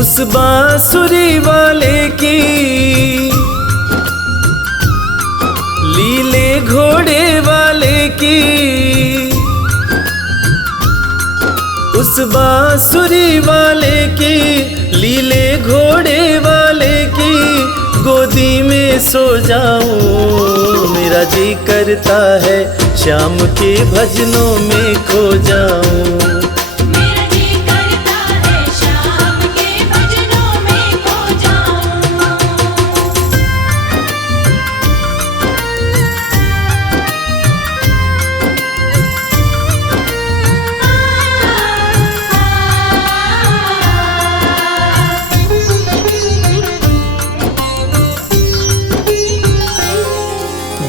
उस बांसुरी वाले की लीले घोड़े वाले की, उस बांसुरी वाले की लीले घोड़े वाले की गोदी में सो जाऊं। मेरा जी करता है श्याम के भजनों में खो जाऊं। मेरा जी करता है श्याम के भजनों में खो जाऊं।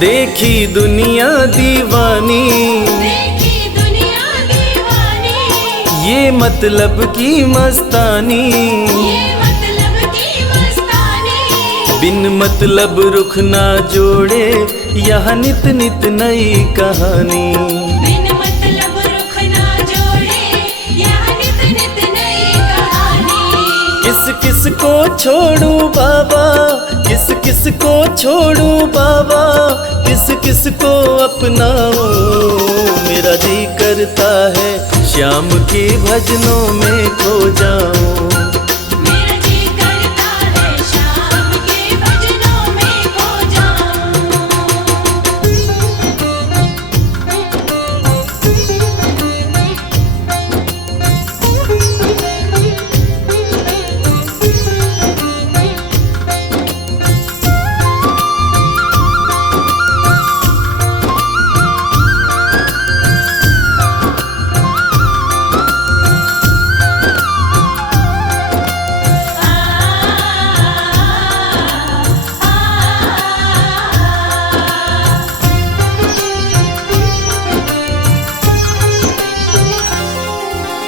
देखी दुनिया दीवानी, देखी दुनिया दीवानी, ये मतलब की मस्तानी, ये मतलब की मस्तानी। बिन मतलब रुख ना जोड़े यहाँ नित नित नई कहानी। बिन मतलब रुख ना जोड़े यहाँ नित नित नई कहानी। किस किस को छोड़ूं बाबा, किस किस को छोड़ूं बाबा, किस किस को अपनाऊं। मेरा जी करता है श्याम के भजनों में खो जाऊं। मेरा जी करता है श्याम के भजनों में खो जाऊं।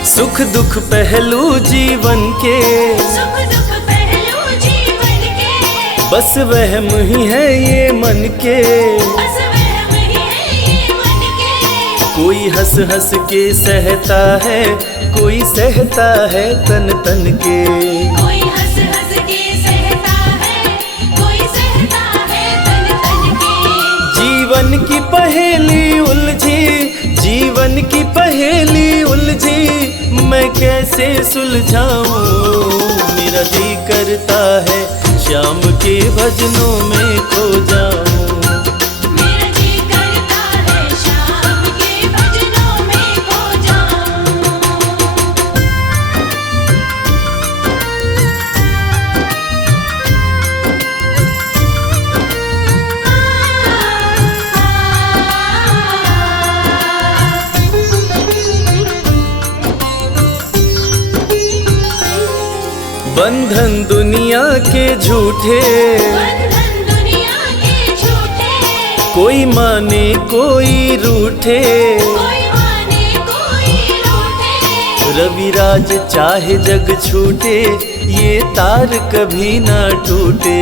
सुख दुख पहलू जीवन के, सुख दुख पहलू जीवन के, बस वहम ही है ये मन के। बस वहम ही है ये मन के। कोई हंस हंस के सहता है, कोई सहता है तन तन के। कोई हंस हंस के सहता है, कोई सहता है तन तन के। जीवन की पहेली उलझी, जीवन की पहेली उलझी, मैं कैसे सुलझाऊं। मेरा जी करता है श्याम के भजनों में खो जाऊं। मेरा जी करता है श्याम के भजनों में खो जाऊं। बंधन दुनिया के झूठे, बंधन दुनिया के झूठे, कोई माने कोई रूठे। कोई माने कोई रूठे। रविराज चाहे जग छूटे, ये तार कभी ना टूटे।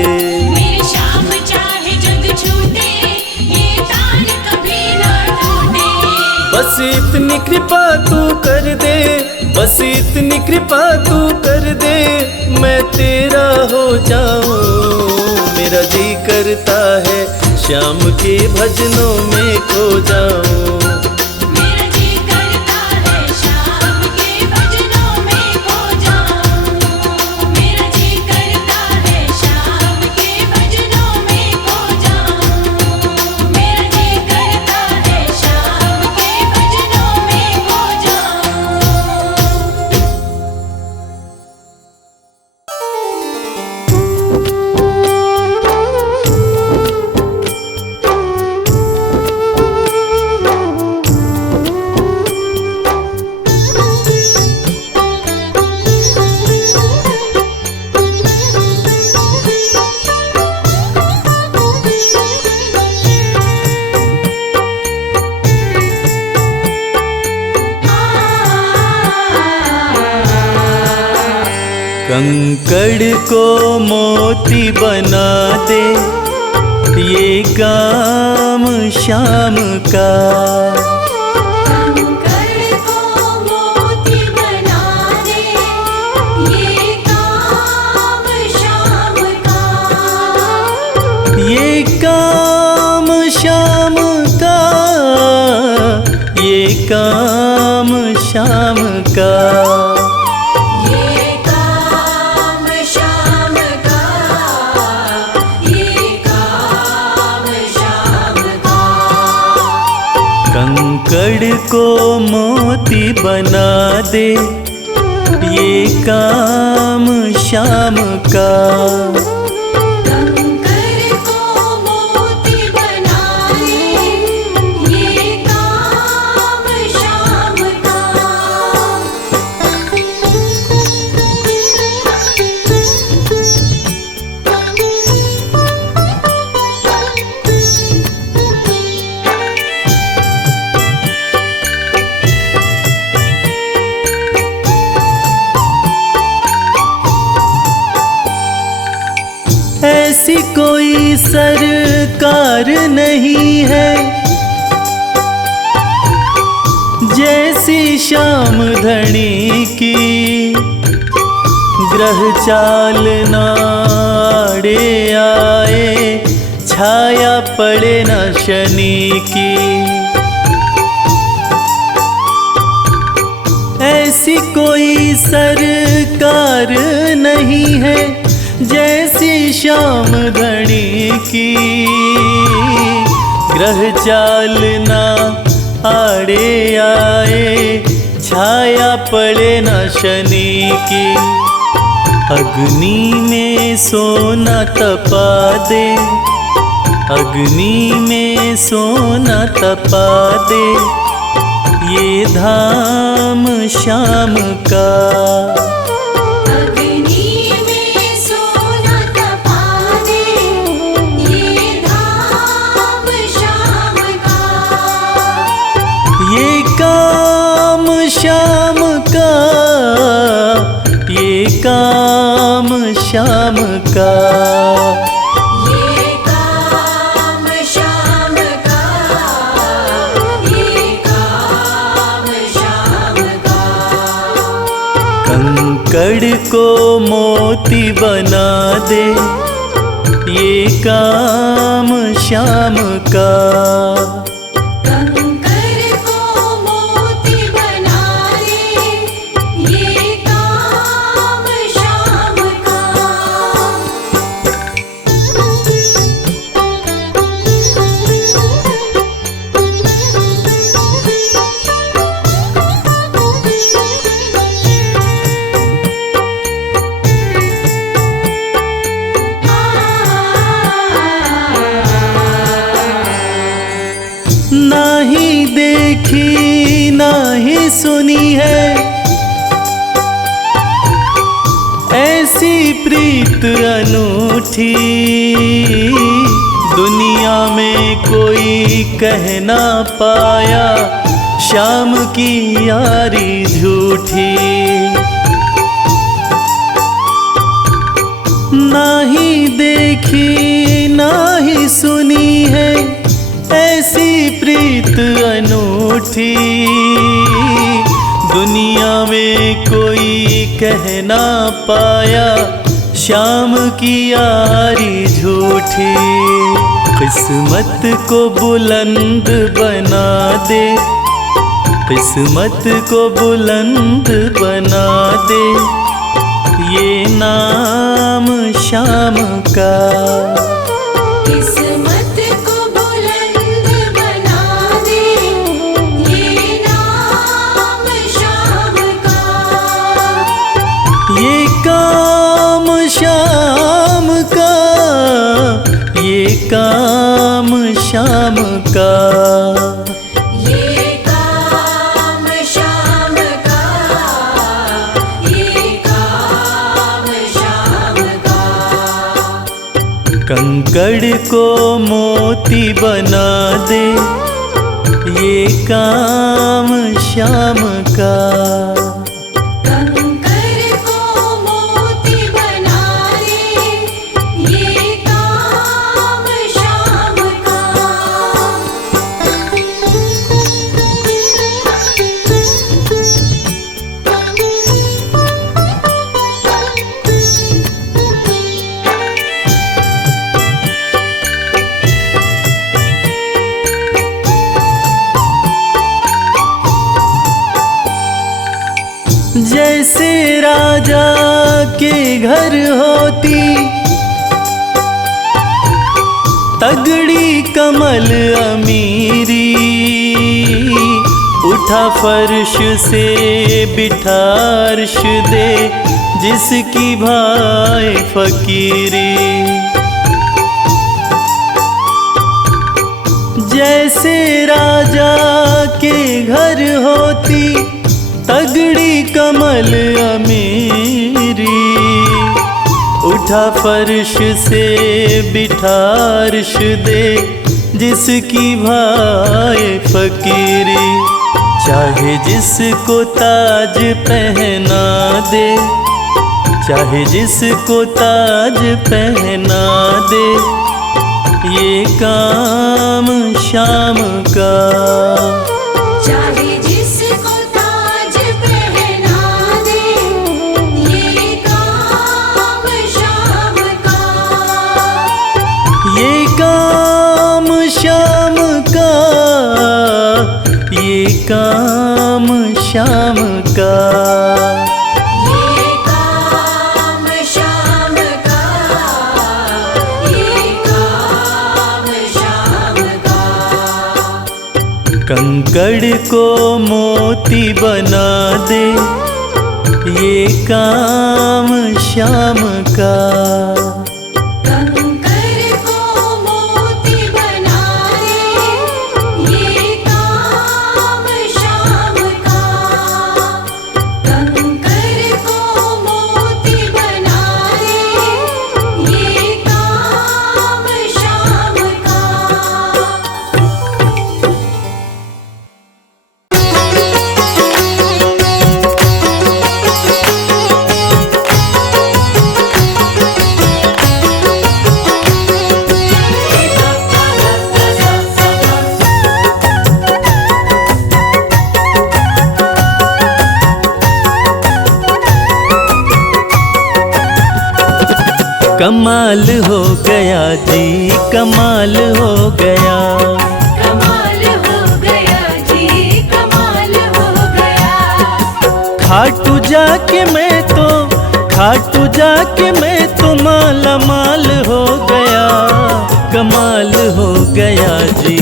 मेरे श्याम चाहे जग छूटे, ये तार कभी ना टूटे। बस इतनी कृपा तू कर दे, बस इतनी कृपा तू कर दे, मैं तेरा हो जाऊं। मेरा जी करता है श्याम के भजनों में खो जाऊं। मेरा जी करता है श्याम के भजनों में खो जाऊं। मेरा जी करता है श्याम के भजनों में खो जाऊं। मेरा जी करता है श्याम के भजनों में खो जाऊं। कंकड़ को मोती बना दे, ये काम श्याम का। कंकड़ को मोती बना दे, ये काम काम शाम का। ये काम शाम का, ये काम शाम का। कंकड़ को मोती बना दे, ये काम शाम का। कंकर को मोती बनाए, ये काम शाम का। ऐसी कोई सरकार नहीं है जैसी श्याम धनी की। ग्रह चाल नाड़े आए, छाया पड़े न शनि की। ऐसी कोई सरकार नहीं है जैसी श्याम धनी की। ग्रह चाल ना आड़े आए, छाया पड़े न शनि की। अग्नि में सोना तपा दे, अग्नि में सोना तपा दे, ये धाम शाम का। अग्नि में सोना तपा दे, ये धाम शाम का। ये काम शाम का, ये काम शाम का। ये काम शाम का, ये काम शाम का। कंकड़ को मोती बना दे, ये काम शाम का। कंकर को मोती बना दे, ये काम शाम का। ना ही देखी ना ही सुनी है ऐसी प्रीत अनूठी। दुनिया में कोई कह ना पाया, शाम की यारी झूठी। ना ही देखी ना ही सुनी है ऐसी प्रीत अनूठी। दुनिया में कोई कह ना पाया, शाम की यारी झूठी। किस्मत को बुलंद बना दे, किस्मत को बुलंद बना दे, ये नाम शाम का। किस्मत को बुलंद बना दे, ये नाम शाम का। ये काम शाम का, ये काम शाम का। ये काम शाम का, ये काम शाम का। कंकड़ को मोती बना दे, ये काम शाम का। कंकर को मोती बना दे, ये काम शाम का। जैसे राजा के घर होती तगड़ी कमल अमीरी, उठा फर्श से बिठा अर्श दे जिसकी भाई फकीरी। जैसे राजा के घर होती तगड़ी कमल अमीरी, उठा फर्श से बिठा अर्श दे जिसकी भाई फकीरी। चाहे जिसको ताज पहना दे, चाहे जिसको ताज पहना दे, ये काम शाम का। चाहे जिसको ताज पहना दे, ये काम शाम का। ये काम शाम का, ये काम शाम का। ये काम शाम का, ये काम शाम का। कंकड़ को मोती बना दे, ये काम शाम का। कंकर को मोती बना दे, ये काम शाम का। कंकर को मोती बना दे, ये काम शाम का। कमाल हो गया जी, कमाल हो गया। कमाल हो गया जी, कमाल हो गया। खाटू जाके मैं तो, खाटू जाके मैं तो माला माल हो गया। कमाल हो गया जी,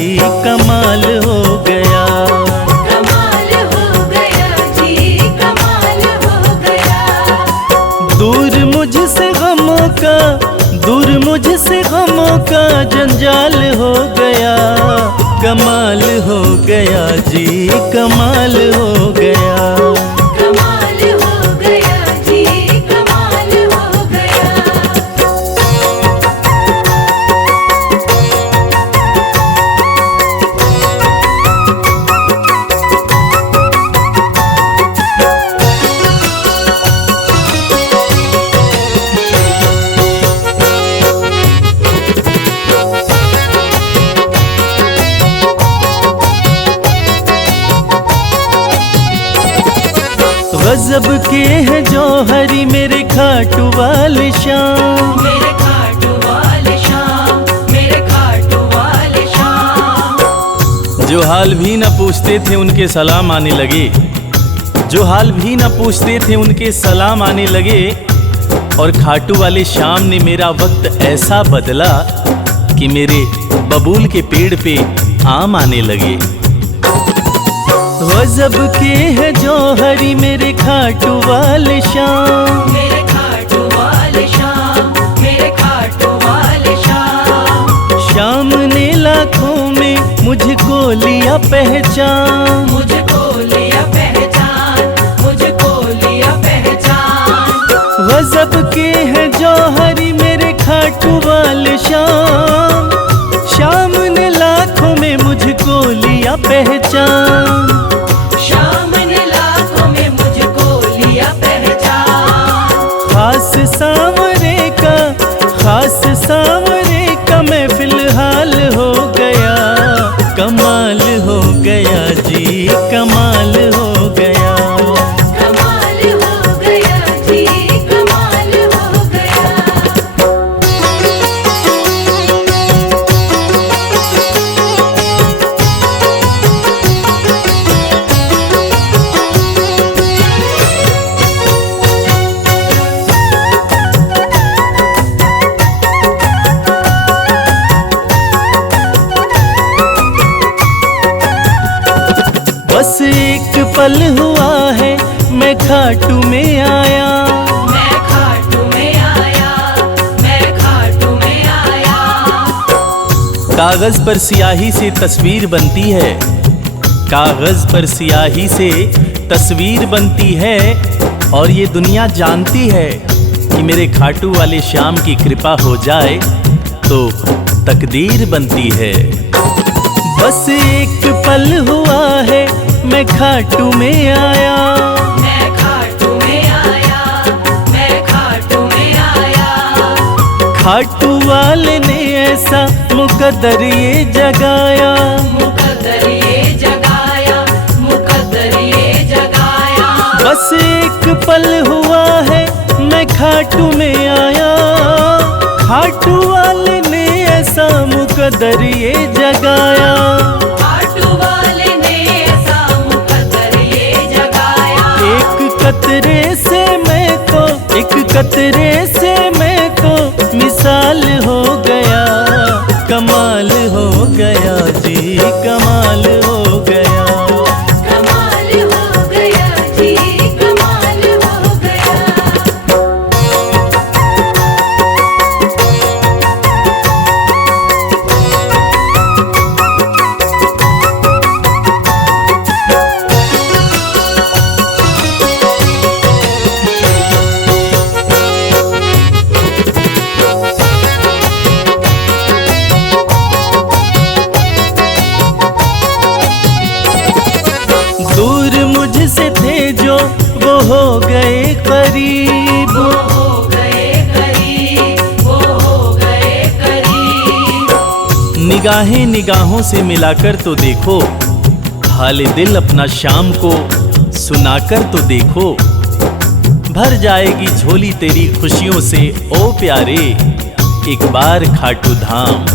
कमाल हो गया। कमाल हो गया जी, कमाल हो गया। दूर मुझसे गमों का, दूर मुझसे गमों का जंजाल हो गया। कमाल हो गया जी, कमाल हो गया। कमाल हो गया जी, कमाल हो गया। गजब के हैं जौहरी मेरे खाटू वाले शाम। मेरे खाटू वाले शाम, मेरे खाटू वाले शाम। जो हाल भी न पूछते थे उनके सलाम आने लगे, जो हाल भी न पूछते थे उनके सलाम आने लगे। और खाटू वाले शाम ने मेरा वक्त ऐसा बदला कि मेरे बबूल के पेड़ पे आम आने लगे। गजब के हैं जौहरी मेरे खाटू वाले शाम। मेरे खाटू वाले शाम, मेरे खाटू वाले शाम। शाम ने लाखों में मुझको लिया पहचान, मुझको लिया पहचान, मुझको लिया पहचान। गजब के हैं जौहरी मेरे खाटू वाले शाम। शाम ने लाखों में मुझको लिया पहचान। शाम ने लाखों में मुझको लिया पहचान। खास सांवरे का, खास सांवरे का मैं फिलहाल हो गया। कमाल हो गया जी, कमाल एक पल हुआ है मैं खाटू में आया, मैं खाटू में आया, मैं खाटू में आया। कागज पर स्याही से तस्वीर बनती है, कागज पर स्याही से तस्वीर बनती है, और ये दुनिया जानती है कि मेरे खाटू वाले श्याम की कृपा हो जाए तो तकदीर बनती है। बस एक पल हुआ है मैं खाटू में आया, मैं खाटू में आया, मैं खाटू में आया। खाटू वाले ने ऐसा मुकद्दर ये जगाया, मुकद्दर ये जगाया, मुकद्दर ये जगाया। बस एक पल हुआ है मैं खाटू में आया, खाटू वाले ने ऐसा मुकद्दर ये जगाया। खाटू वाले ने ऐसा मुकद्दर ये जगाया। एक कतरे से मैं तो, एक कतरे से मैं तो मिसाल हो गया, कमाल हो गया जी, कमाल हो गया। कमाल हो गया जी, कमाल हो गया। दूर मुझसे थे जो वो हो गए करीब, वो हो गए करीब, वो हो गए करीब। निगाहें निगाहों से मिलाकर तो देखो, हाल दिल अपना शाम को सुनाकर तो देखो। भर जाएगी झोली तेरी खुशियों से ओ प्यारे, एक बार खाटू धाम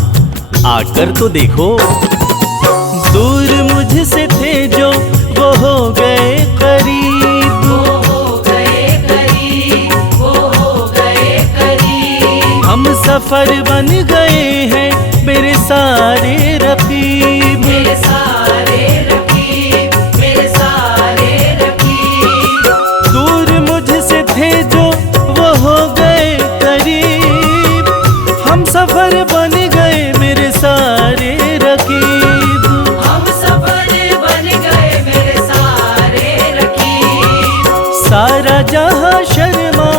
आकर तो देखो। दूर मुझसे थे जो वो हो गए करीब, वो हो गए करीब, वो हो गए करीब। हम सफर बन गए हैं मेरे सारे रकीब, मेरे सारे रकीब, मेरे सारे रकीब। दूर मुझसे थे जो वो हो गए करीब, हम सफर बन गए मेरे सारे रकीब। हम सफर बन गए मेरे सारे रकीब। सारा जहां शर्मा,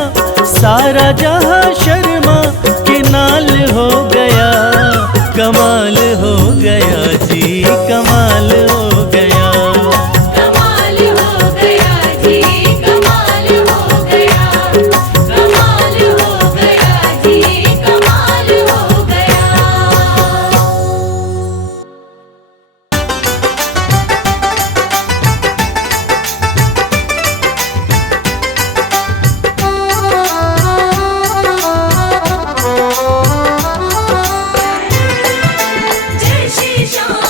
सारा जहां शर्मा के नाल हो गया, कमाल हो गया जी, कमाल हो गया। कमाल हो गया जी, कमाल हो गया। कमाल हो गया जी, कमाल हो गया। जय श्री श्याम,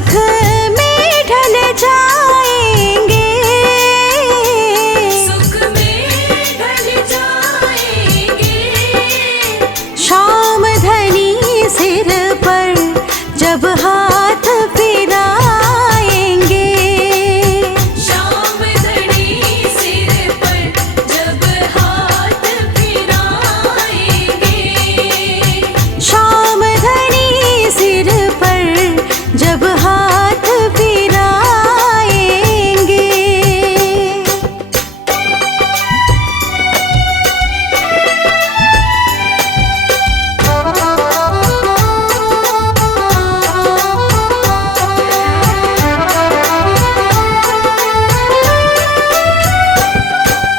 सुख में ढल जाएंगे, सुख में ढल जाएंगे। शाम धनी सिर पर जब हाथ फिराएंगे, शाम धनी सिर पर जब हाथ फिराएंगे, शाम धनी सिर पर जब हाथ फिराएंगे।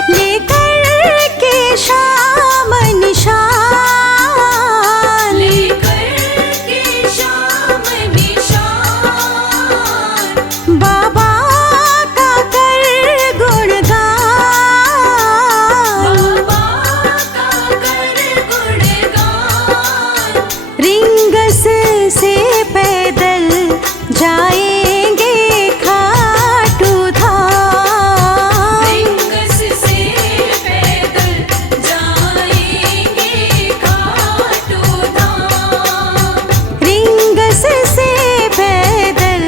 लेकर के शाम निशान, लेकर के शाम निशान, बाबा का कर गुणगान, बाबा का कर गुणगान। रिंगस से पैदल जाएंगे खाटू धाम, रिंगस से पैदल जाएंगे खाटू धाम, रिंगस से पैदल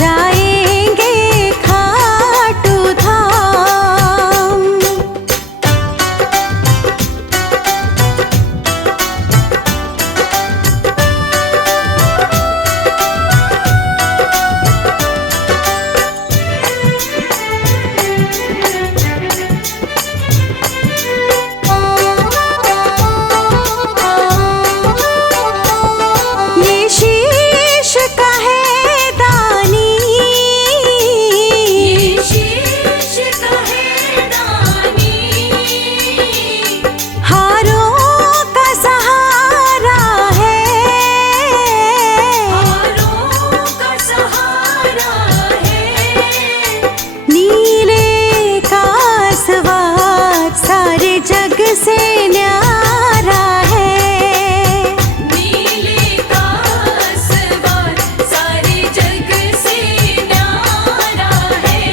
जाएंगे खाटू धाम। ये शीश का है दानी, ये शीश का है दानी, हारों का सहारा है, हारों का सहारा है। नीले का सवार सारे जग से न्यारा है, नीले का सवार सारे जग से न्यारा है,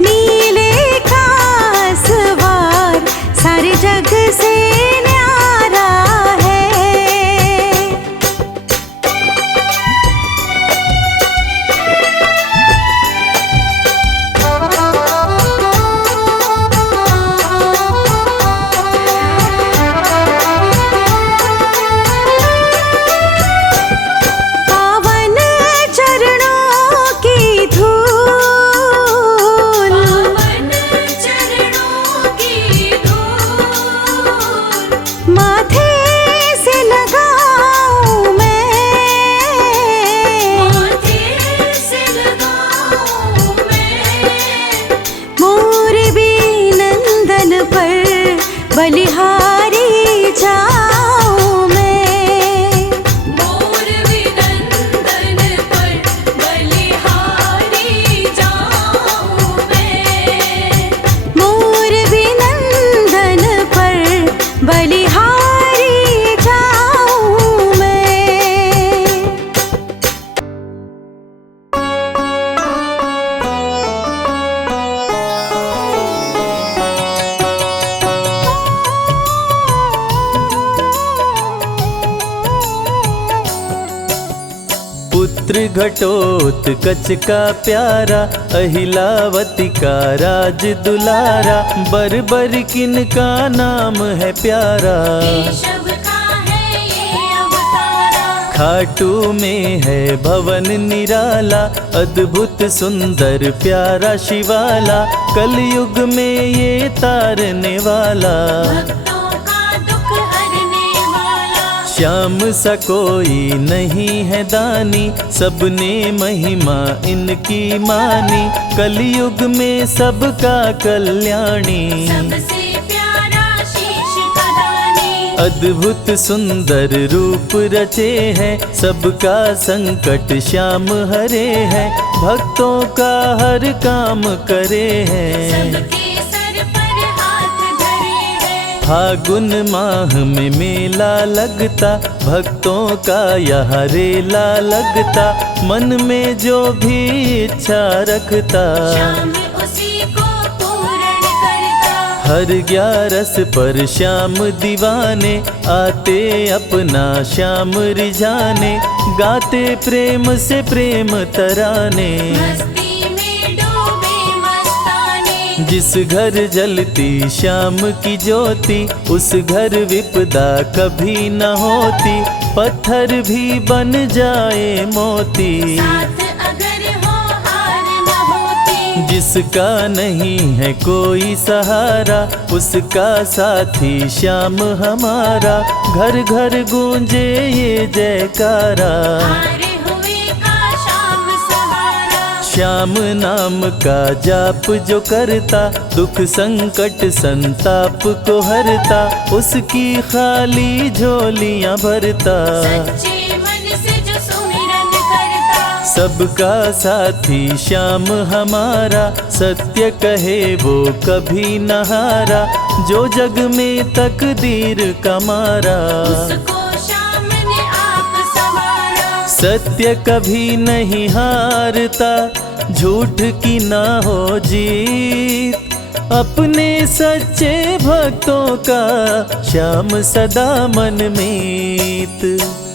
नीले का सवार सारे जग से न्यारा है। पावन चरणों की धूल, पावन चरणों की धूल, माथे से लगाऊं मैं, माथे से लगाऊं मैं, मोरबी नंदन पर बलिहारी जाऊं मैं, मोर विनंदन पर बलिहारी जाऊं मैं, मोरबी नंदन पर बलिहारी जाऊं मैं। पुत्र घटोत्कच का प्यारा, अहिलावती का राज दुलारा, बर किनका नाम है प्यारा। केशव का है ये अवतारा, खाटू में है भवन निराला, अद्भुत सुंदर प्यारा शिवाला, कलयुग में ये तारने वाला। भक्तों का दुख हरने वाला, श्याम सा कोई नहीं है दानी, सबने महिमा इनकी मानी, कलयुग में सबका कल्याणी। सबसे प्यारा शीश का दानी, अद्भुत सुंदर रूप रचे हैं, सबका संकट श्याम हरे हैं, भक्तों का हर काम करे हैं। सबके सर पर हाथ धरे हैं, फागुन माह में मेला लगता, भक्तों का यहाँ रेला लगता, मन में जो भी इच्छा रखता, श्याम उसी को पूर्ण करता। हर 11 पर श्याम दीवाने आते अपना श्याम रिझाने, गाते प्रेम से प्रेम तराने। मस्ती में डूबे मस्ताने, जिस घर जलती श्याम की ज्योति, उस घर विपदा कभी न होती, पत्थर भी बन जाए मोती। साथ अगर हो हार न होती, जिसका नहीं है कोई सहारा, उसका साथी श्याम हमारा, घर घर गूंजे ये जयकारा। हारे हुए का श्याम सहारा। श्याम नाम का जाप जो करता, दुख संकट संताप को हरता, उसकी खाली झोलियां भरता। सच्चे मन से जो सुमिरन करता, सबका साथी श्याम हमारा, सत्य कहे वो कभी न हारा, जो जग में तकदीर का मारा। उसको श्याम ने आप संवारा। सत्य कभी नहीं हारता, झूठ की ना हो जीत, अपने सच्चे भक्तों का श्याम सदा मन मीत।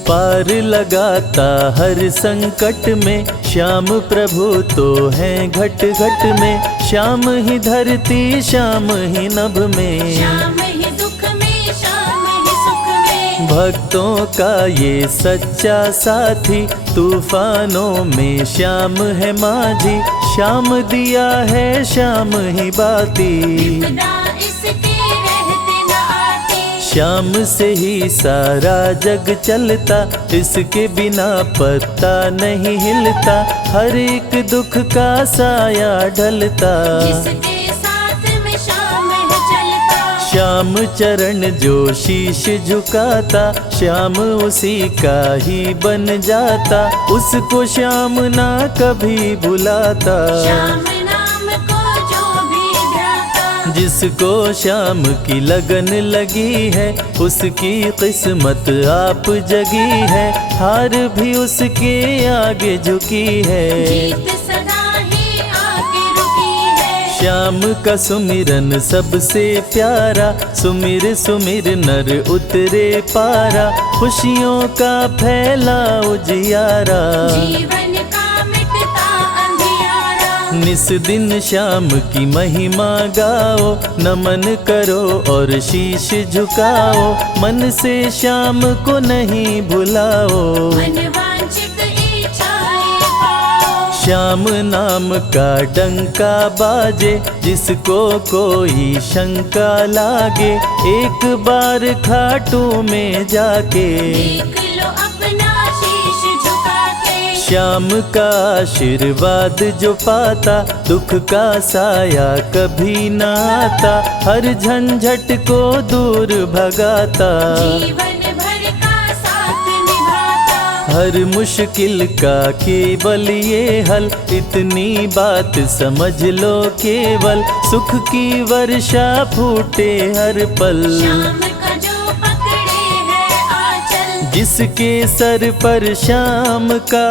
पार लगाता हर संकट में, श्याम प्रभु तो हैं घट घट में, श्याम ही धरती श्याम ही नभ में, श्याम ही दुख में श्याम ही सुख में। भक्तों का ये सच्चा साथी, तूफानों में श्याम है माझी, श्याम दिया है श्याम ही बाती। विपदा इसके रहते न आती, श्याम से ही सारा जग चलता, इसके बिना पत्ता नहीं हिलता, हर एक दुख का साया ढलता। जिसके साथ में श्याम है चलता, श्याम चरण जो शीश झुकाता, श्याम उसी का ही बन जाता, उसको श्याम ना कभी भुलाता। श्याम नाम को जो भी ध्याता, जिसको श्याम की लगन लगी है, उसकी किस्मत आप जगी है, हार भी उसके आगे झुकी है। जीत सदा ही आके रुकी है। श्याम का सुमिरन सबसे प्यारा, सुमिर सुमिर नर उतरे पारा, खुशियों का फैला उजियारा। जीवन का मिटता अंधियारा, निस दिन श्याम की महिमा गाओ, नमन करो और शीश झुकाओ, मन से श्याम को नहीं भुलाओ। मनवांछित इच्छाएं पाओ, श्याम नाम का डंका बाजे, जिसको कोई शंका लागे, एक बार खाटू में जाके, देख लो अपना शीश झुका के। श्याम का आशीर्वाद जो पाता, दुख का साया कभी न आता, हर झंझट को दूर भगाता, जीवन भर का साथ निभाता। हर मुश्किल का केवल ये हल, इतनी बात समझ लो केवल, सुख की वर्षा फूटे हर पल। श्याम का जो पकड़े है आंचल, जिसके सर पर श्याम का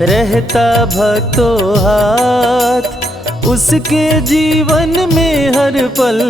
रहता भक्तों हाथ, उसके जीवन में हर पल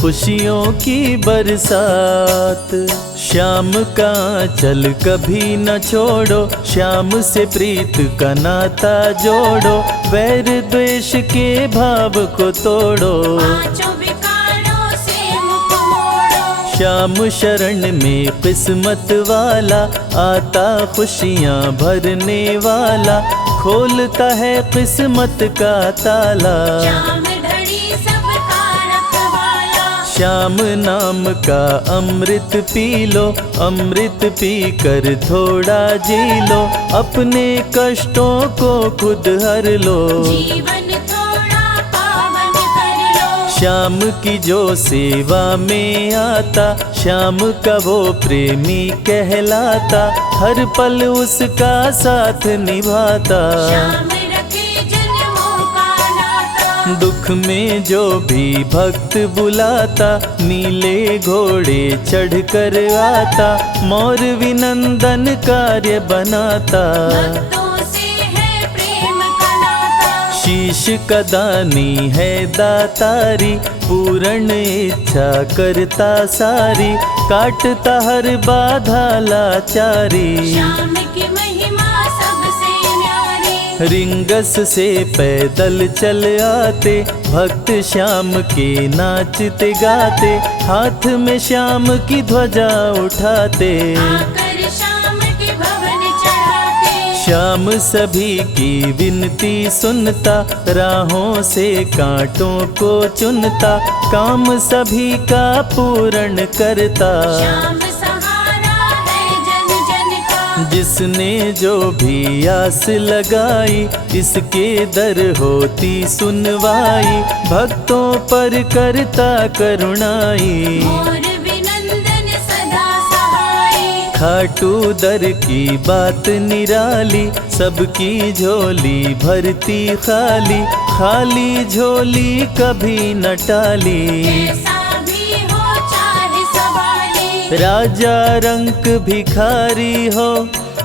खुशियों की बरसात। श्याम का आंचल कभी न छोड़ो, श्याम से प्रीत का नाता जोड़ो, वैर द्वेष के भाव को तोड़ो। पांचों विकारों से मुख मोड़ो, श्याम शरण में किस्मत वाला, आता खुशियाँ भरने वाला, खोलता है किस्मत का ताला। श्याम धड़ी सबका रखवाला, श्याम नाम का अमृत पी लो, अमृत पी कर थोड़ा जी लो, अपने कष्टों को खुद हर लो। जीवन थोड़ा पावन कर लो, श्याम की जो सेवा में आता, श्याम का वो प्रेमी कहलाता, हर पल उसका साथ निभाता। श्याम रखे जन्मों का नाता, दुख में जो भी भक्त बुलाता, नीले घोड़े चढ़ कर आता, मोर विनंदन कार्य बनाता। भक्तों से है प्रेम का नाता, शीश का दानी है दातारी, पूर्ण इच्छा करता सारी, काटता हर बाधा लाचारी। श्याम की महिमा सबसे न्यारी, रिंगस से पैदल चल आते, भक्त श्याम के नाचते गाते, हाथ में श्याम की ध्वजा उठाते। आकर श्याम के भवन चढ़ाते, श्याम सभी की विनती सुनता, राहों से कांटों को चुनता, काम सभी का पूर्ण करता। श्याम सहारा है जन जन का, जिसने जो भी आस लगाई, इसके दर होती सुनवाई, भक्तों पर करता करुणाई। मोर विनंदन सदा सहाय, खाटू दर की बात निराली, सबकी झोली भरती खाली, खाली झोली कभी न टाली। कैसा भी हो चाहे सवाली, राजा रंक भिखारी हो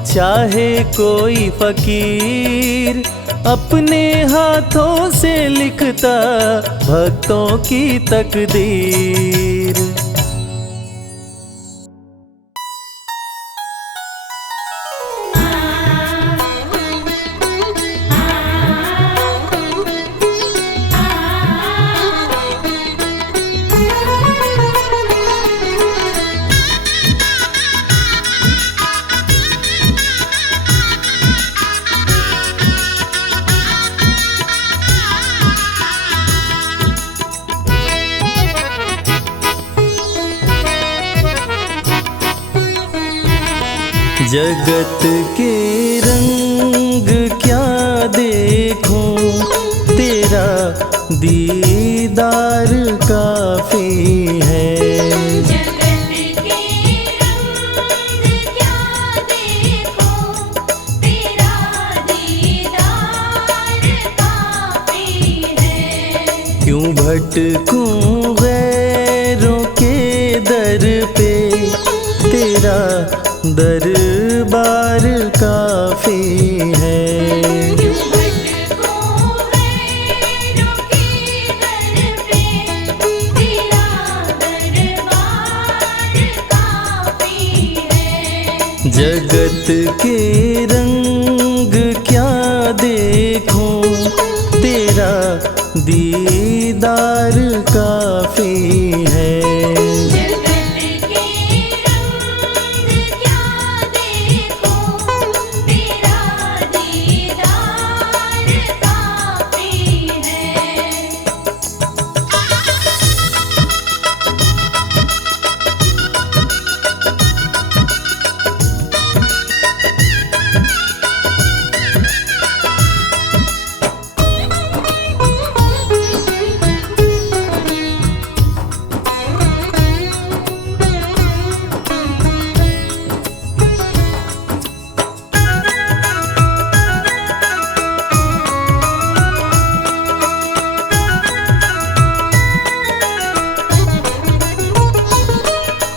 चाहे कोई फकीर, अपने हाथों से लिखता भक्तों की तकदीर। जगत के रंग क्या देखूं, तेरा दीदार काफी है। जगत के रंग क्या देखो, तेरा दीदार काफी है। क्यों भटकूं गैरों के दर पे, तेरा दरबार काफी है। क्यों भटको गैरों के दर पे, तेरा दरबार काफी है। जगत के रंग क्या देखूं, तेरा दीदार काफी है। जगत के रंग क्या देखो, तेरा दीदार काफी है।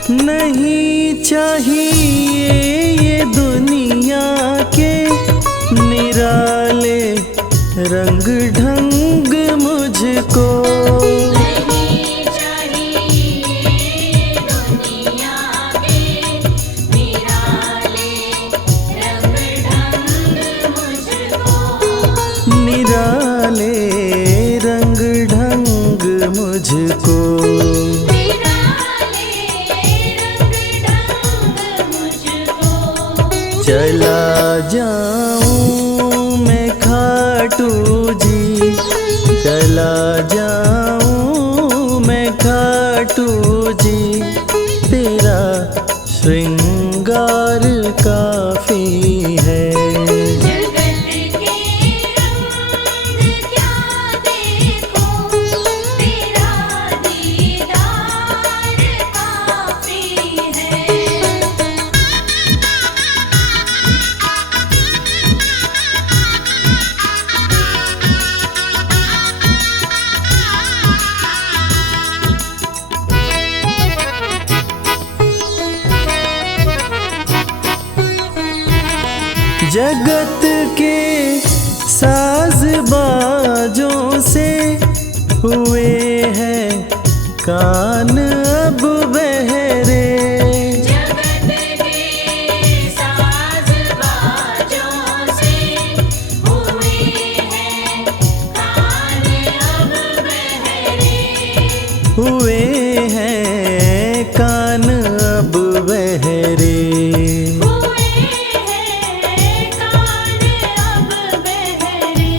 नहीं चाहिए ये दुनिया के निराले रंग ढंग मुझको। नहीं चाहिए दुनिया के निराले रंग ढंग मुझको, निराले रंग ढंग मुझको। निराले रंग ढंग मुझको। चला जाऊं मैं खाटू जी, चला जाऊं मैं खाटू जी, तेरा श्रृंगार काफी है। जगत के रंग क्या देखो, तेरा दीदार काफी है। जगत के साज बाजों से हुए हैं कान अब बहरे। जगत के साज बाजों से हुए हैं कान अब बहरे। हुए हैं कान अब बहरे। हुए हैं कान अब बहरे।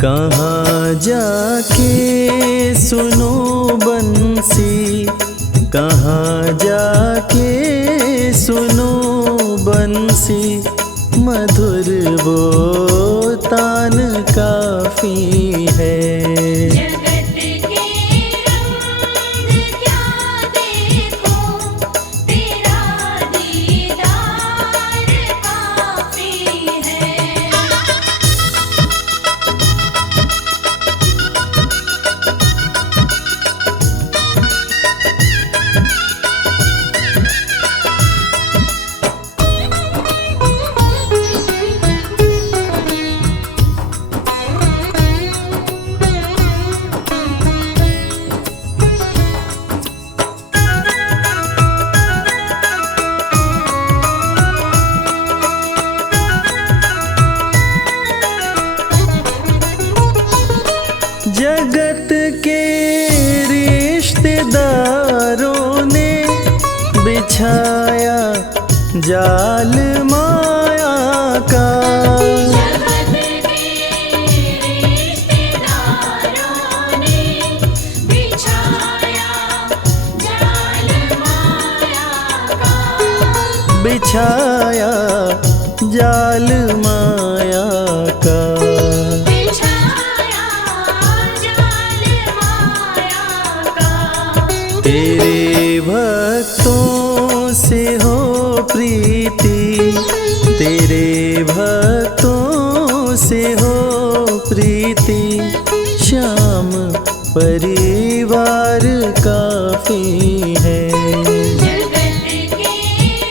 कहाँ जाके सुनो बंसी, कहाँ जाके सुनो बंसी, मधुर वो तान काफी है। जगत के रंग क्या देखो, तेरा दीदार काफी है। जगत के रिश्तेदारों ने बिछाया जाल माया का। जगत के रिश्तेदारों ने बिछाया जाल माया का। बिछाया जाल माया का। बिछाया जाल माया का। तेरे भक्तों से हो प्रीति, तेरे भक्तों से हो प्रीति, श्याम परिवार काफी है। जगत के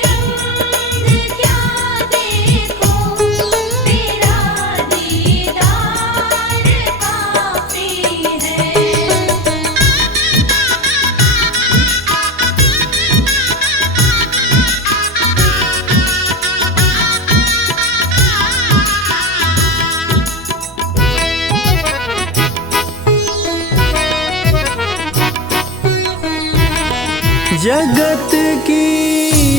रंग क्या देखो, तेरा दीदार काफी है। जगत की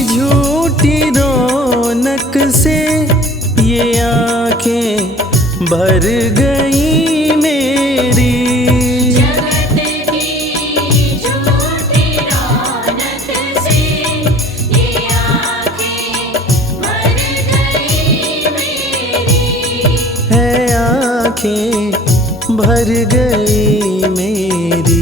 झूठी रौनक से ये आंखें भर गई मेरी। जगत की झूठी रौनक से ये आँखें भर गई मेरी। है आंखें भर गई मेरी।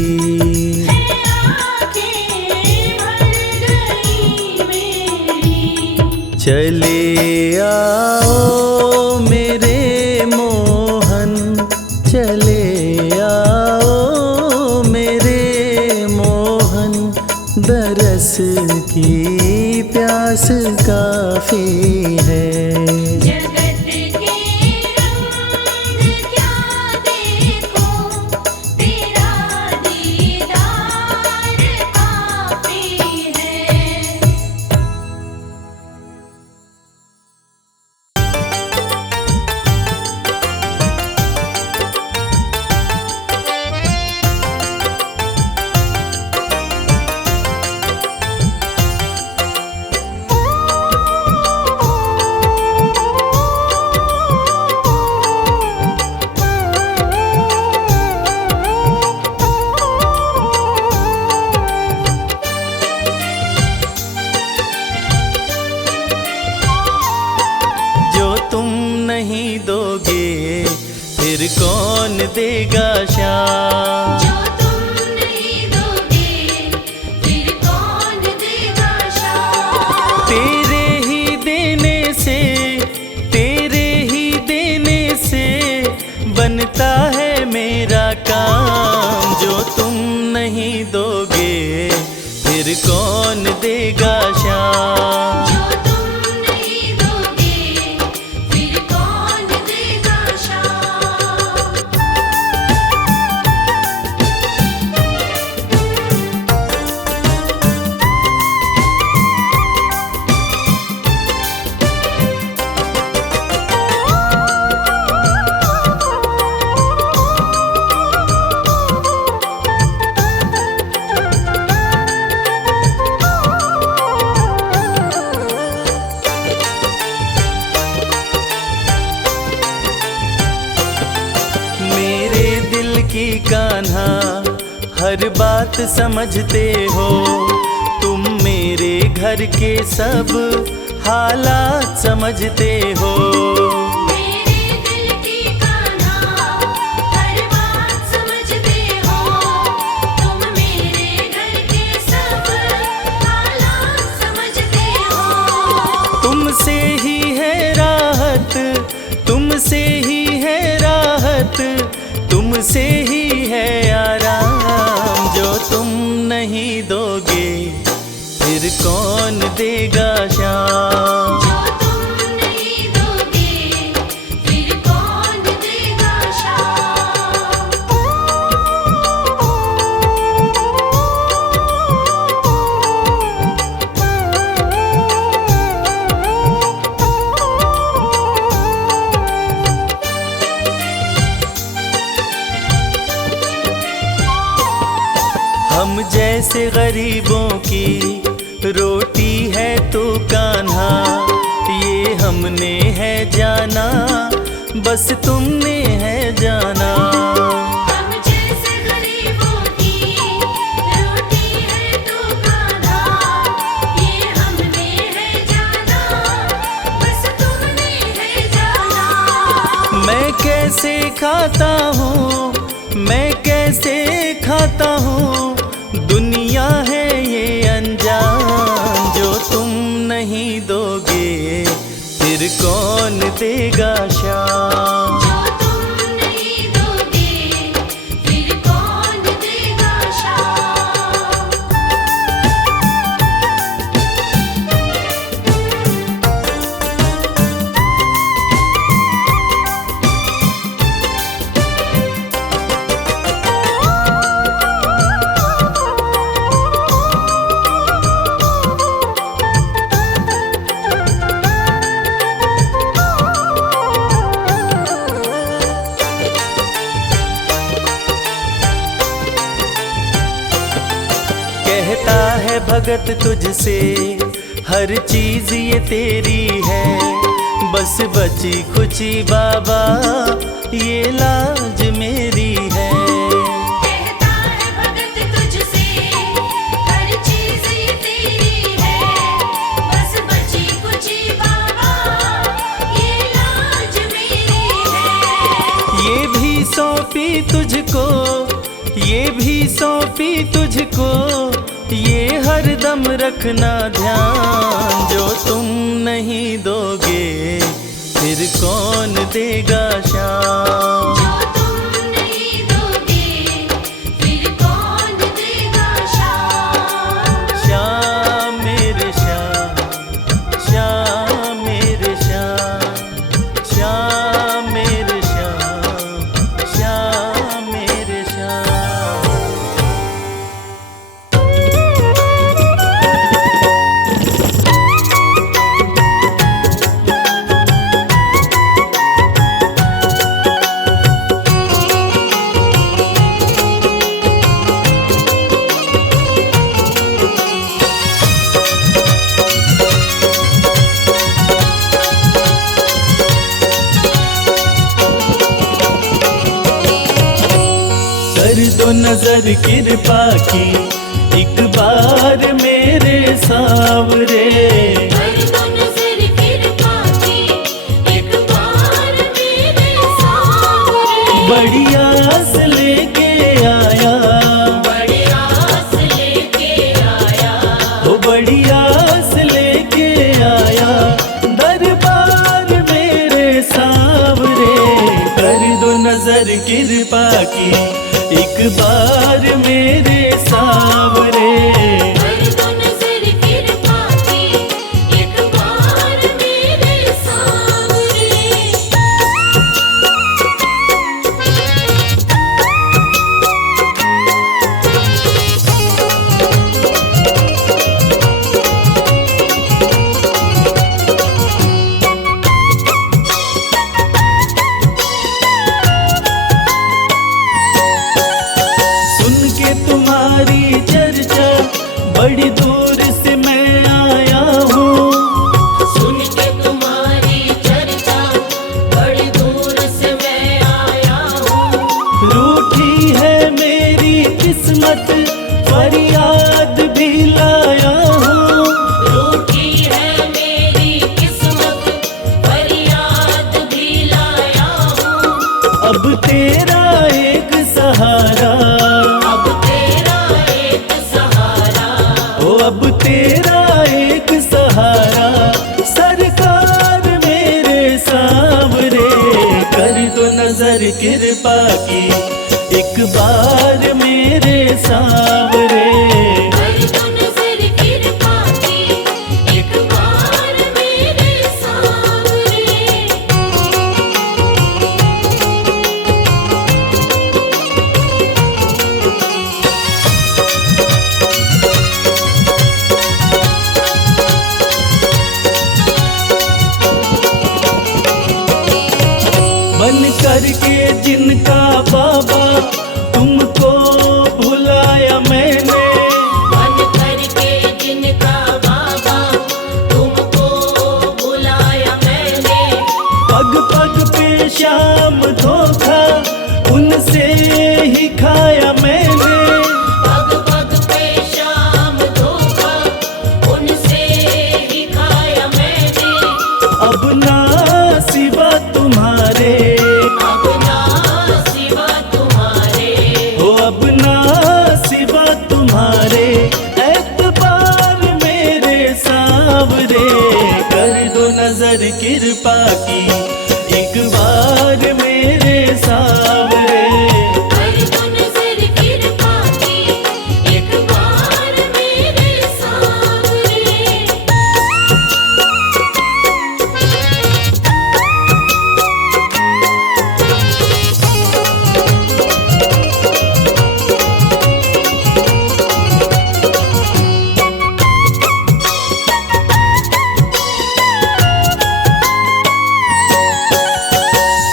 चले आओ मेरे मोहन, चले आओ मेरे मोहन, दरस की प्यास काफी है। जगत के रंग क्या देखो, तेरा दीदार काफी है। फिर कौन देगा श्याम। जो तुम नहीं दोगे फिर कौन देगा श्याम। तेरे ही देने से, तेरे ही देने से बनता है मेरा काम। जो तुम नहीं दोगे फिर कौन देगा श्याम। जो तुम नहीं दोगे कि कान्हा हर बात समझते हो, तुम मेरे घर के सब हालात समझते हो। मेरे दिल की कान्हा हर बात समझते हो, तुम मेरे घर के सब हालात समझते हो। तुमसे ही है राहत, तुमसे ही है राहत, तुमसे ही है आराम। जो तुम नहीं दोगे फिर कौन देगा शाम। जो तुम नहीं दोगे फिर कौन देगा शाम। हम जैसे गरीबों की रोटी है तो कान्हा, ये हमने है जाना, बस तुमने है जाना। हम जैसे गरीबों की रोटी है तो कान्हा, ये हमने है जाना, बस तुमने है जाना। मैं कैसे खाता हूँ, मैं कैसे खाता हूँ, दुनिया है ये अनजान। जो तुम नहीं दोगे फिर कौन देगा शाम। जो तुम नहीं दोगे फिर कौन देगा शाम। कहता है भगत तुझसे हर चीज ये तेरी है, बस बची खुची बाबा ये लाज मेरी है। कहता है भगत तुझसे हर चीज ये तेरी है, बस बची कुची बाबा ये लाज मेरी है। ये भी सौंपी तुझको, ये भी सौंपी तुझको, ये हरदम रखना ध्यान। जो तुम नहीं दोगे फिर कौन देगा शाम। जो तुम नहीं दोगे फिर कौन देगा शाम। श्याम मेरे श्याम, श्याम मेरे श्याम, श्याम मेरे श्याम, श्याम मेरे श्याम। कर दो नजर कृपा की एक बार मेरे सावरे। कर दो नजर कृपा की एक बार मेरे सामने। बड़ी आस लेके आया, बड़ी आस लेके आया, वो बड़ी आस लेके आया, दरबार मेरे सावरे। कर दो नजर कृपा की एक बार मेरे सावरे। कर दो नजर कृपा की एक बार मेरे सामने। बड़ी दूर से मैं आया हूँ, सुन के तुम्हारी चर्चा बड़ी दूर से मैं आया हूँ। रूठी किस्मत फरियाद भी लाया हूँ। रूठी है मेरी किस्मत फरियाद भी लाया हूँ। अब तेरा एक सहारा, अब तेरा एक सहारा, ओ अब तेरा एक सहारा, सरकार मेरे सामने कर दो नजर कृपा की एक बार मेरे सामने। कर दो नजर कृपा की एक बार मेरे सामने। बन करके जिनका बाबा तुमको भुलाया मैंने, बन करके जिनका बाबा तुमको बुलाया मैंने। पग पग पे शाम धोखा उनसे ही खाया मैंने। पग पग पे शाम धोखा उनसे ही खाया मैंने। अब ना सिवा तुम्हारे, अब ना सिवा तुम्हारे, हो अब ना सिवा तुम्हारे एतबार मेरे सावरे। कर दो नजर कृपा की एक बार मेरे सावरे। कर दो नजर कृपा की एक बार मेरे सामने।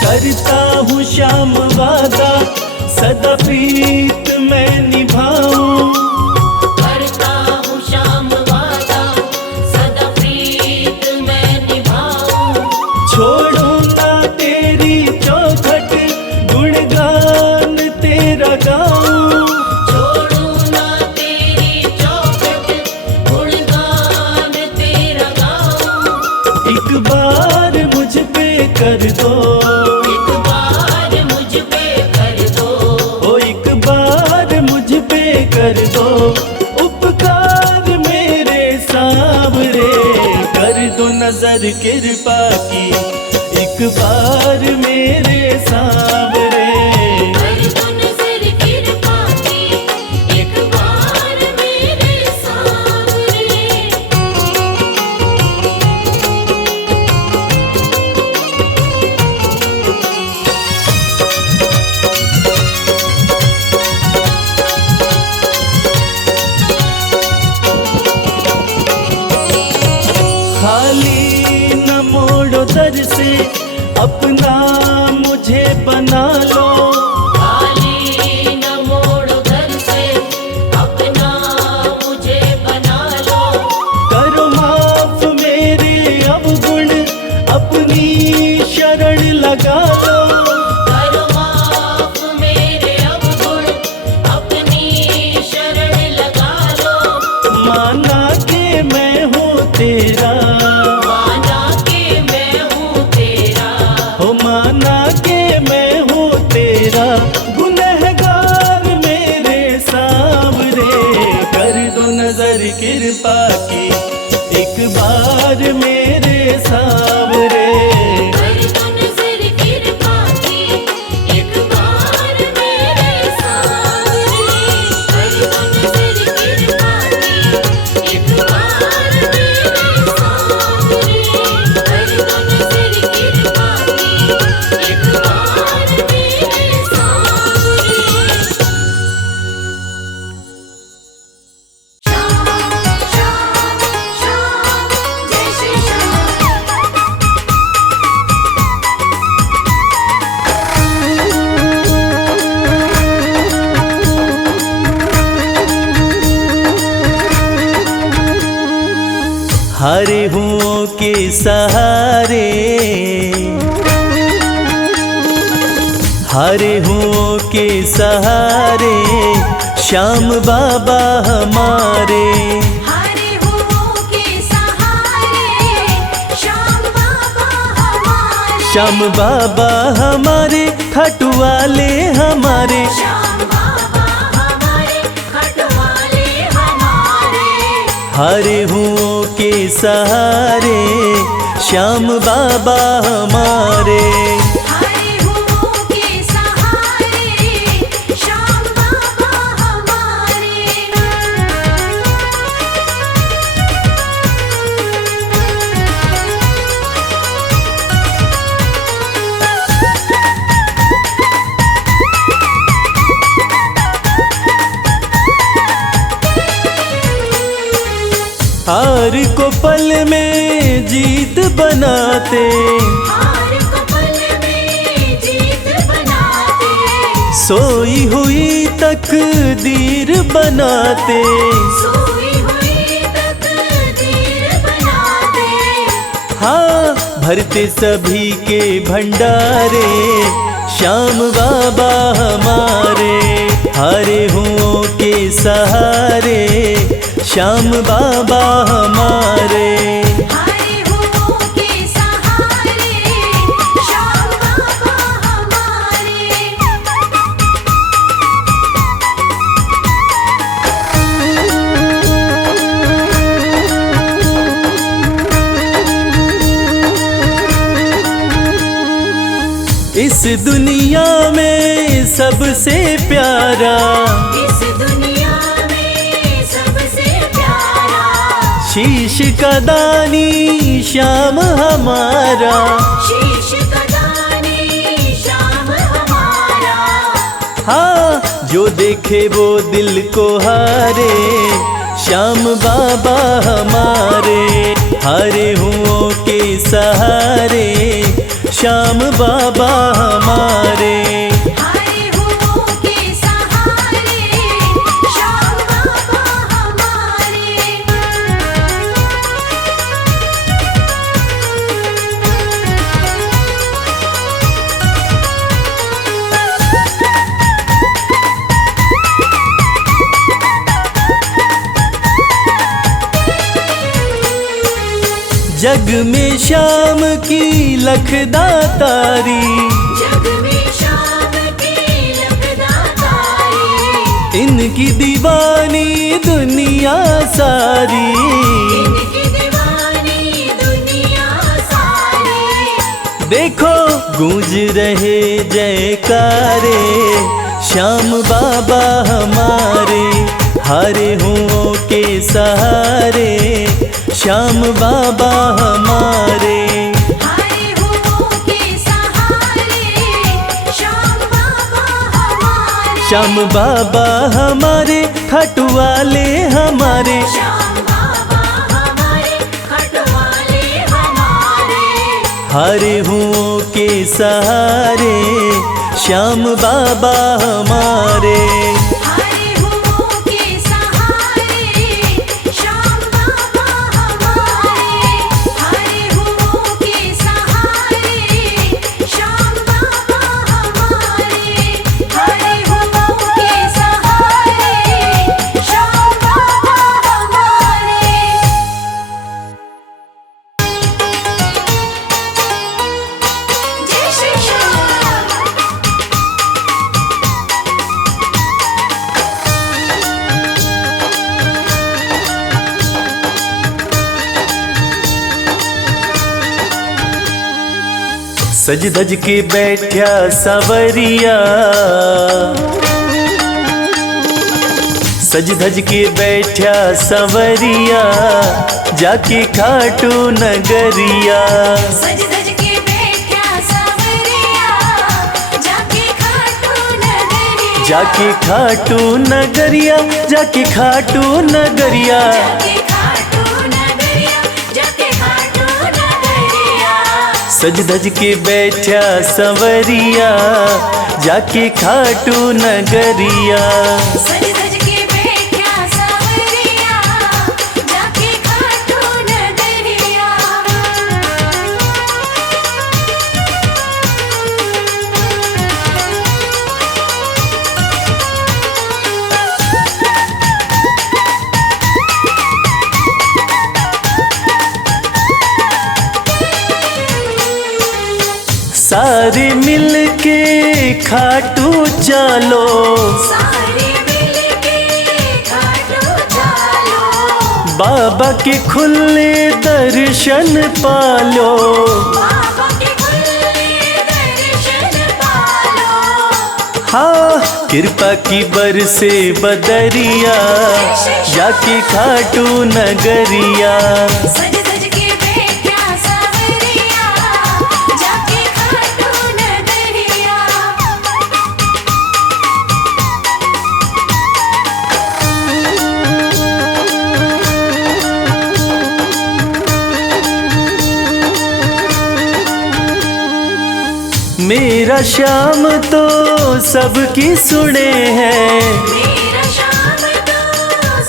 करता हूँ श्याम वादा सदा प्रीत मैं निभाऊं। करता हूँ शाम वादा सदा प्रीत मैं निभाऊं। छोड़ूं ना तेरी चौखट गुणगान तेरा गाऊं। छोड़ू ना तेरी चौखट गुणगान तेरा गाऊं। एक बार मुझ पे कर दो, एक बार मुझ पे कर दो। ओ एक बार मुझ पे कर दो उपकार मेरे सावरे। कर दो नजर कृपा की एक बार मेरे सावरे। कर दो नजर कृपा की एक बार मेरे सामने। खाली न मोड़ो दर से अपना मुझे बना लो। खाली न मोड़ो दर से अपना मुझे बना लो। करो माफ मेरे अवगुण अपनी शरण लगा लो। करो माफ मेरे अवगुण अपनी शरण लगा लो। माना कि मैं हूँ तेरा, माना कि मैं हूँ तेरा। हो माना कि मैं हूँ तेरा गुनहगार मेरे सामने। कर दो नजर कृपा की एक बार मेरे सामने। कर दो नजर कृपा की एक बार मेरे सामने। कर दो नजर कृपा की एक बार मेरे सामने। कर दो नजर कृपा की एक बार मेरे सामने। श्याम श्याम श्याम जय श्री श्याम। हारे हुओं के सहारे, हारे हुओं के सहारे श्याम बाबा हमारे। हरे हुओं के सहारे श्याम बाबा हमारे। श्याम बाबा हमारे, खाटू वाले हमारे। श्याम बाबा हमारे, खटवाले हमारे। हरे हुओं के सहारे श्याम बाबा हमारे। हरे हुओं के सहारे श्याम बाबा हमारे। हार को पल में जीत बनाते, हार को पल में जीत बनाते। सोई हुई तकदीर बनाते। सोई हुई तकदीर बनाते। हाँ, भरते सभी के भंडारे श्याम बाबा हमारे। हरे हुओं के सहारे श्याम बाबा हमारे। हरे हुओं के सहारे श्याम बाबा हमारे। इस दुनिया में सबसे प्यारा, इस दुनिया में सबसे प्यारा शीश का दानी श्याम हमारा। शीश का दानी श्याम हमारा। हाँ, जो देखे वो दिल को हारे श्याम बाबा हमारे। हरे हुओं के सहारे श्याम बाबा हमारे। हरे हुओं के सहारे श्याम बाबा हमारे। जग में श्याम की लखदातारी, जग में श्याम की लखदातारी। इनकी दीवानी दुनिया सारी। इनकी दीवानी दुनिया सारी। देखो गूंज रहे जयकारे श्याम बाबा हमारे। हरे हुओं के सहारे श्याम बाबा हमारे। हरे हुओं के सहारे श्याम बाबा हमारे। श्याम बाबा हमारे, खाटू वाले हमारे। श्याम बाबा हमारे, खटवाले हमारे। हरे हुओं के सहारे श्याम बाबा हमारे। हरे हुओं के सहारे श्याम बाबा हमारे। हरे हुओं के सहारे श्याम बाबा हमारे। हरे हुओं के सहारे श्याम बाबा हमारे। जय श्री श्याम। सज धज के बैठा सवरिया, सज धज के बैठा सवरिया, जाके खाटू नगरिया। सज धज के बैठा सवरिया, जाके खाटू नगरिया। जाके खाटू नगरिया, जाके खाटू नगरिया। जाके खाटू नगरिया, जाके खाटू नगरिया। सज धज के बैठा सवरिया, जाके खाटू नगरिया। सज धज के बैठा सवरिया, जाके खाटू नगरिया। खाटू चालो, सारे मिलके खाटू चालो, बाबा के खुले दर्शन पालो। बाबा के खुले दर्शन पालो। हाँ कृपा की बरसे बदरिया, जाके खाटू नगरिया। सज सज के बैठा सावरिया, जाके खाटू नगरिया। मेरा श्याम तो सबकी सुने हैं, मेरा श्याम तो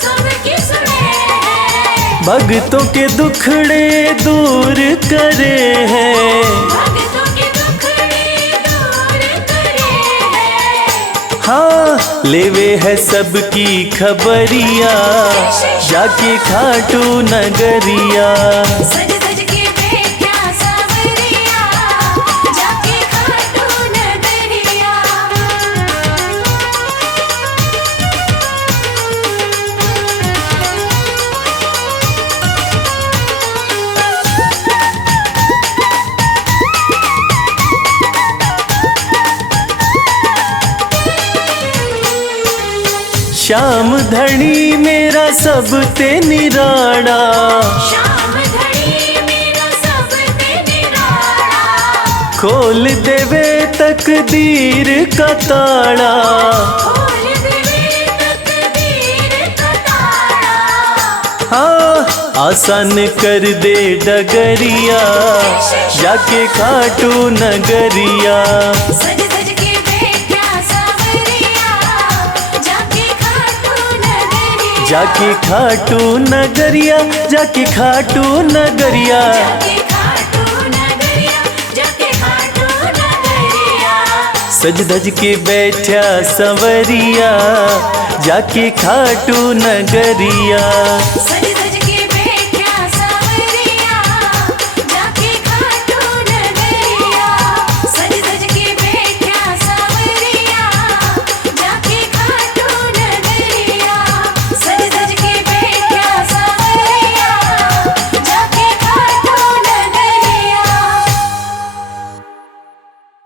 सबकी सुने हैं, भक्तों के दुखड़े दूर करे हैं। भक्तों के दुखड़े दूर करे हैं। हाँ लेवे है सबकी खबरिया, जाके खाटू नगरिया। सज सज के बैठा सावरिया, जाके खाटू नगरिया। श्याम धनी मेरा सब ते निराड़ा, श्याम धनी मेरा सब ते निराला, खोल देवे तकदीर का ताड़ा। खोल देवे तकदीर का ताला। हाँ आसान कर दे डगरिया, जाके खाटू नगरिया। सज सज के बैठा सावरिया, जाके खाटू नगरिया। जाके खाटू नगरिया, जाके खाटू नगरिया। जाके खाटू नगरिया, जाके खाटू नगरिया। सज धज के बैठा संवरिया, जाके खाटू नगरिया। सज